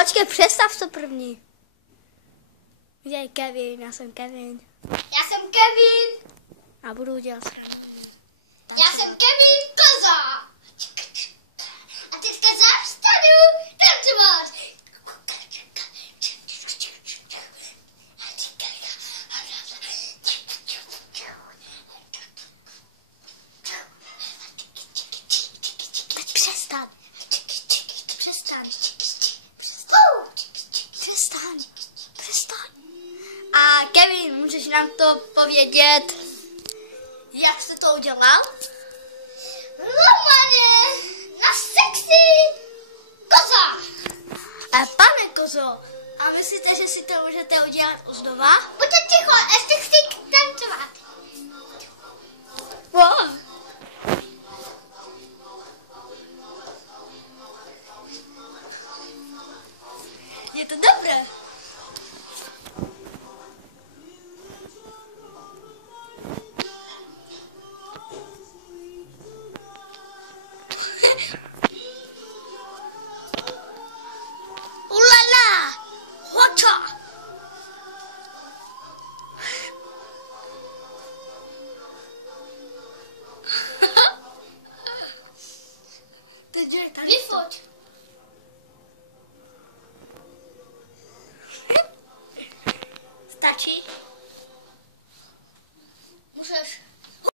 Počkej, přestav to první. Děj Kevin, já jsem Kevin. Já jsem Kevin. A budu dělat srandu. Já jsem Kevin Koza. A teďka zavstanu tancovat. Teď přestaň. Přestaň. Přestaň. Přestaň. A Kevin, můžeš nám to povědět, jak jste to udělal? Romane, na sexy koza. Pane Kozo, a myslíte, že si to můžete udělat znova? Buďte ticho, ještě chci tancovat. Wow. Je to dobré. Ulala! Hoča! Vyfoť.